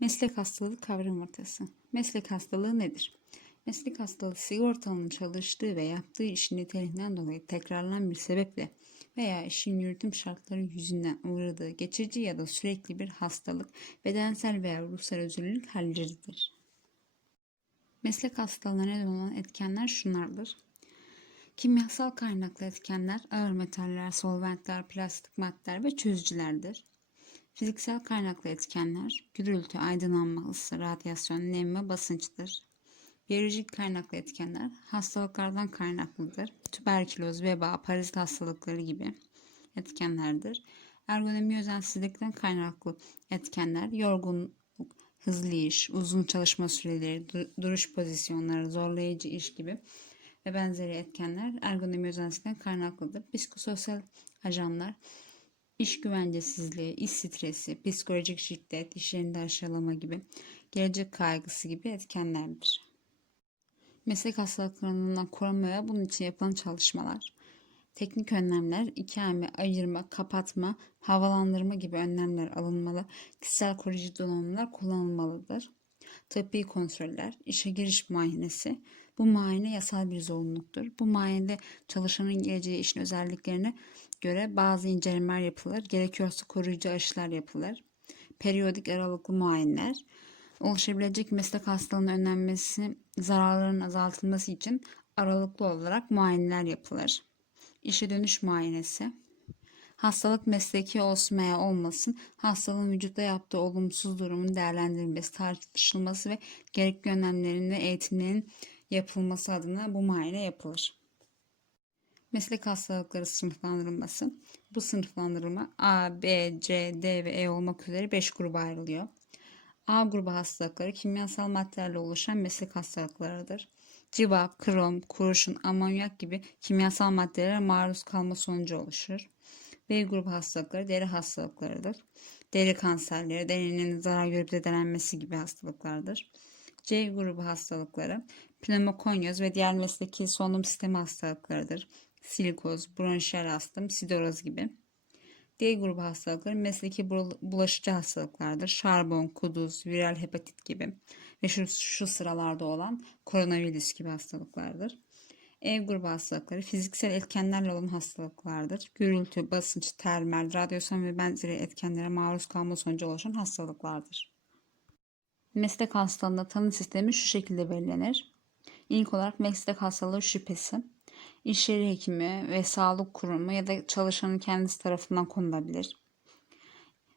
Meslek hastalığı kavram haritası. Meslek hastalığı nedir? Meslek hastalığı sigortalının çalıştığı ve yaptığı işin niteliğinden dolayı tekrarlanan bir sebeple veya işin yürütüm şartları yüzünden uğradığı geçici ya da sürekli bir hastalık, bedensel veya ruhsal özürlülük halleridir. Meslek hastalığına neden olan etkenler şunlardır. Kimyasal kaynaklı etkenler ağır metaller, solventler, plastik maddeler ve çözücülerdir. Fiziksel kaynaklı etkenler gürültü, aydınlanma, ısı, radyasyon, nem ve basınçtır. Biyolojik kaynaklı etkenler hastalıklardan kaynaklıdır. Tüberküloz, veba, parazit hastalıkları gibi etkenlerdir. Ergonomi özensizlikten kaynaklı etkenler yorgunluk, hızlı iş, uzun çalışma süreleri, du- duruş pozisyonları, zorlayıcı iş gibi ve benzeri etkenler ergonomi özensizlikten kaynaklıdır. Psikososyal ajanlar iş güvencesizliği, iş stresi, psikolojik şiddet, iş yerinde aşağılama gibi, gelecek kaygısı gibi etkenlerdir. Meslek hastalıklarından korunma ve bunun için yapılan çalışmalar. Teknik önlemler, ikiame, ayırma, kapatma, havalandırma gibi önlemler alınmalı. Kişisel koruyucu donanımlar kullanılmalıdır. Tıbbi kontroller, işe giriş muayenesi. Bu muayene yasal bir zorunluluktur. Bu muayenede çalışanın geleceği işin özelliklerine göre bazı incelemeler yapılır. Gerekiyorsa koruyucu aşılar yapılır. Periyodik aralıklı muayeneler. Oluşabilecek meslek hastalığının önlenmesi, zararların azaltılması için aralıklı olarak muayeneler yapılır. İşe dönüş muayenesi. Hastalık mesleki olsun veya olmasın, hastalığın vücutta yaptığı olumsuz durumun değerlendirilmesi, tartışılması ve gerekli önlemlerin ve eğitimlerin yapılması adına bu muayene yapılır. Meslek hastalıkları sınıflandırılması. Bu sınıflandırma A, B, C, D ve E olmak üzere 5 gruba ayrılıyor. A grubu hastalıkları kimyasal maddelerle oluşan meslek hastalıklarıdır. Civa, krom, kurşun, amonyak gibi kimyasal maddelere maruz kalma sonucu oluşur. B grubu hastalıkları deri hastalıklarıdır. Deri kanserleri, derinin zarar görüp zedelenmesi gibi hastalıklardır. C grubu hastalıkları pneumokonyoz ve diğer mesleki solunum sistemi hastalıklarıdır. Silikoz, bronşiyel astım, sidoroz gibi. D grubu hastalıkları mesleki bulaşıcı hastalıklardır. Şarbon, kuduz, viral hepatit gibi ve şu, şu sıralarda olan koronavirüs gibi hastalıklardır. E grubu hastalıkları fiziksel etkenlerle olan hastalıklardır. Gürültü, basınç, termal, radyasyon ve benzeri etkenlere maruz kalma sonucu oluşan hastalıklardır. Meslek hastalığında tanı sistemi şu şekilde belirlenir. İlk olarak meslek hastalığı şüphesi, iş yeri hekimi ve sağlık kurumu ya da çalışanın kendisi tarafından konulabilir.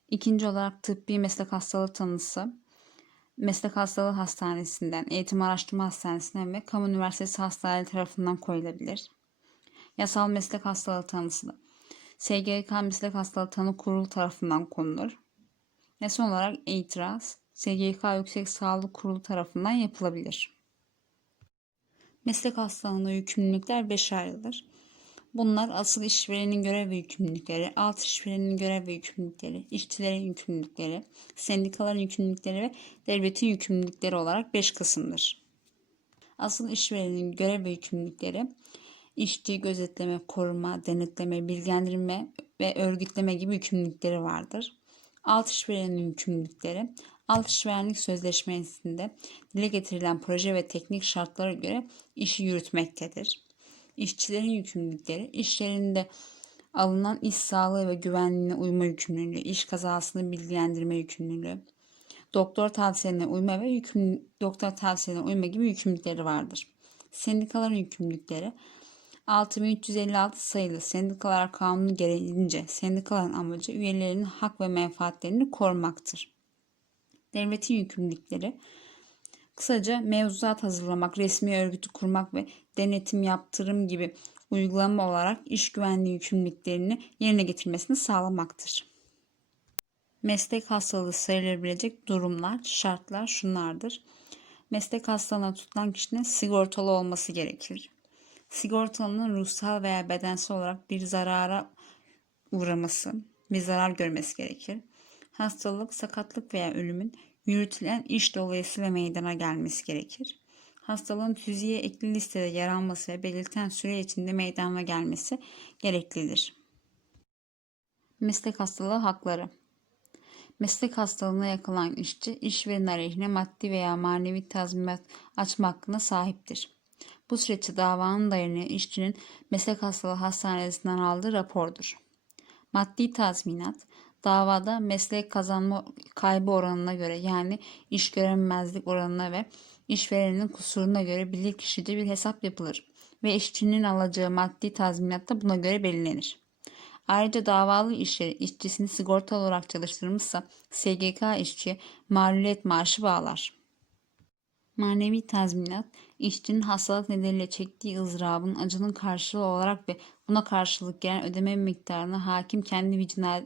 İkinci olarak tıbbi meslek hastalığı tanısı, meslek hastalığı hastanesinden, eğitim araştırma hastanesinden ve kamu üniversitesi hastaneleri tarafından koyulabilir. Yasal meslek hastalığı tanısı da SGK Meslek Hastalığı Tanı Kurulu tarafından konulur. Ve son olarak itiraz SGK Yüksek Sağlık Kurulu tarafından yapılabilir. Meslek hastalığında yükümlülükler 5 ayrılır. Bunlar asıl işverenin görev ve yükümlülükleri, alt işverenin görev ve yükümlülükleri, işçilerin yükümlülükleri, sendikaların yükümlülükleri ve devletin yükümlülükleri olarak 5 kısımdır. Asıl işverenin görev ve yükümlülükleri işçi gözetleme, koruma, denetleme, bilgilendirme ve örgütleme gibi yükümlülükleri vardır. Alt işverenin yükümlülükleri alt işverenlik sözleşmesinde dile getirilen proje ve teknik şartlara göre işi yürütmektedir. İşçilerin yükümlülükleri, işlerinde alınan iş sağlığı ve güvenliğine uyma yükümlülüğü, iş kazasını bilgilendirme yükümlülüğü, doktor tavsiyelerine uyma ve yüküm, doktor tavsiyelerine uyma gibi yükümlülükleri vardır. Sendikaların yükümlülükleri 6356 sayılı Sendikalar Kanunu gereğince sendikaların amacı üyelerinin hak ve menfaatlerini korumaktır. Devletin yükümlülükleri Kısaca mevzuat hazırlamak, resmi örgütü kurmak ve denetim yaptırım gibi uygulama olarak iş güvenliği yükümlülüklerini yerine getirmesini sağlamaktır. Meslek hastalığı sayılabilecek durumlar, şartlar şunlardır. Meslek hastalığına tutulan kişinin sigortalı olması gerekir. Sigortalının ruhsal veya bedensel olarak bir zarara uğraması, bir zarar görmesi gerekir. Hastalık, sakatlık veya ölümün yürütülen iş dolayısıyla meydana gelmesi gerekir. Hastalığın tüzüğe ekli listede yer alması ve belirten süre içinde meydana gelmesi gereklidir. Meslek hastalığı hakları Meslek hastalığına yakalan işçi, işveren aleyhine maddi veya manevi tazminat açma hakkına sahiptir. Bu süreçte davanın dayanığı işçinin meslek hastalığı hastanesinden aldığı rapordur. Maddi tazminat, davada meslek kazanma kaybı oranına göre yani iş görememezlik oranına ve işverenin kusuruna göre bilirkişice bir hesap yapılır ve işçinin alacağı maddi tazminat da buna göre belirlenir. Ayrıca davalı işleri işçisini sigortalı olarak çalıştırmışsa SGK işçiye mağluliyet maaşı bağlar. Manevi tazminat, işçinin hastalık nedeniyle çektiği ızdırabın acının karşılığı olarak ve buna karşılık gelen ödeme miktarını hakim kendi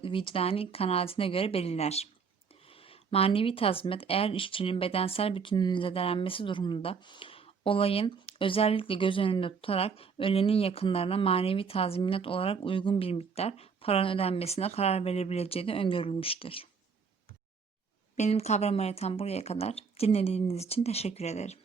vicdani, kanaatine göre belirler. Manevi tazminat eğer işçinin bedensel bütünlüğünün zedelenmesi durumunda olayın özellikle göz önünde tutarak ölenin yakınlarına manevi tazminat olarak uygun bir miktar paranın ödenmesine karar verilebileceği de öngörülmüştür. Benim kavram haritam buraya kadar. Dinlediğiniz için teşekkür ederim.